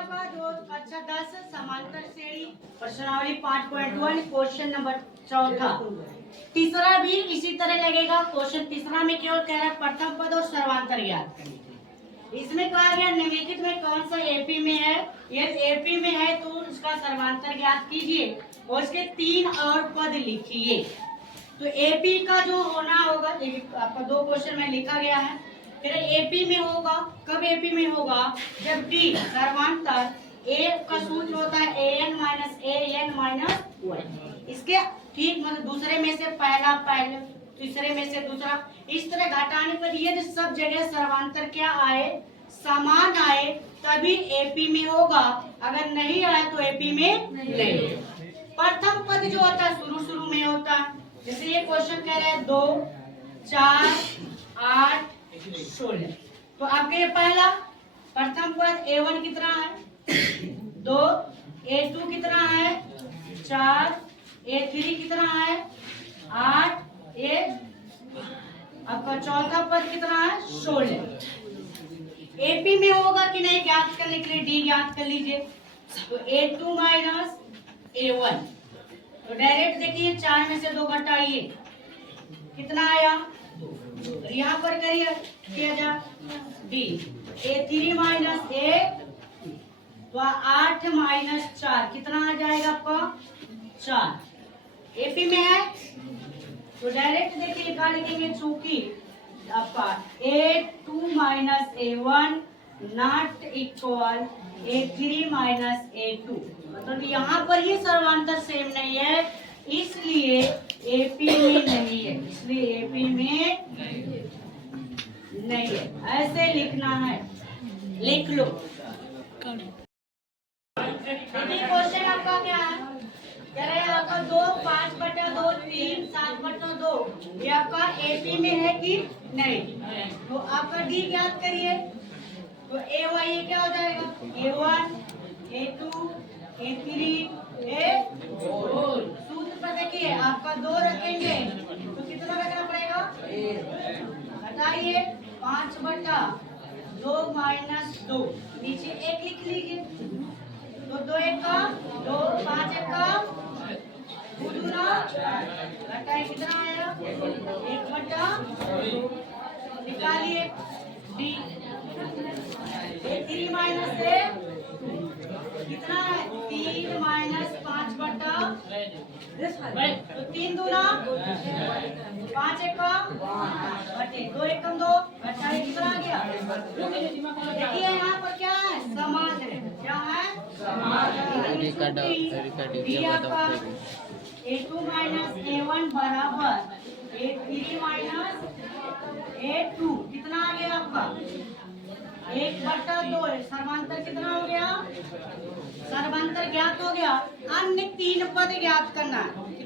आपका जो कक्षा 10 समांतर श्रेणी प्रश्नावली 5.1 क्वेश्चन नंबर चौथा। तीसरा भी इसी तरह लगेगा। क्वेश्चन तीसरा में केवल कह रहा है प्रथम पद और सर्वांतर ज्ञात करने के लिए। इसमें कहा गया निम्नलिखित में कौन सा एपी में है। यदि एपी में है तो उसका सर्वांतर ज्ञात कीजिए और इसके 3 और पद लिखिए। तो एपी का जो होना होगा, आपका 2 क्वेश्चन में लिखा गया है। फिर एपी में होगा, कब एपी में होगा, जब डी सर्वांतर ए का सूत्र होता है an माइनस an माइनस 1। इसके ठीक मतलब दूसरे में से पहला, तीसरे में से दूसरा, इस तरह घटाने पर यदि सब जगह सर्वांतर क्या आए, समान आए, तभी एपी में होगा। अगर नहीं आए तो एपी में नहीं। प्रथम पद जो होता है शुरू में होता है। जैसे ये क्वेश्चन कह रहे हैं 2, 4, 8, 16। तो आपके ये पहला प्रथम पद a1 कितना है 2, a2 कितना है 4, a3 कितना है 8, आपका चौथा पद कितना है 16। एपी में होगा कि नहीं ज्ञात करने के लिए डी ज्ञात कर लीजिए। तो a2 माइनस a1, तो डायरेक्ट देखिए 4 में से 2 घटाइए, कितना आया, यहाँ पर करिए किया जा डी a3 माइनस ए, तो 8 माइनस 4 कितना आ जाएगा आपका 4। एपी में है तो डायरेक्ट देखिए लिखा लिखेंगे, चूंकि आपका a2 minus a1 not equal a3 minus a2, मतलब यहाँ पर ही सर्वांतर सेम नहीं है, इसलिए एपी में नहीं है, इसलिए एपी में नहीं है। ऐसे लिखना है, लिख लो। क्वेश्चन आपका क्या है, कह रहे हैं आपका 2, 5/2, 3, 7/2, ये आपका एपी में है कि नहीं। तो आपका डी ज्ञात करिए। तो ए वाई ये क्या हो जाएगा, a1, a2, a3, a4। सूत्र पर देखिए आपका 2 रखेंगे तो कितना रखना पड़ेगा, बताइए 5/2 माइनस 2, नीचे 1 लिख लीजिए। तो 2 1 का 2, 5 1 का 2 दूना घटाए, कितना आया 1/2, निकालिए डी। 3 माइनस ए कितना है 3 माइनस 5/2, तो 3 दूना 5 1 का बटे 2 1 कम 2 घटाए, कितना आ गया। देखिए यहाँ पर क्या है, समान है, क्या है समान। a2 माइनस a1 बराबर a3 माइनस a2, कितना आ गया आपका 1/2। सर्वांतर कितना हो गया, सर्वांतर ज्ञात हो गया। अन्य 3 पद ज्ञात करना है।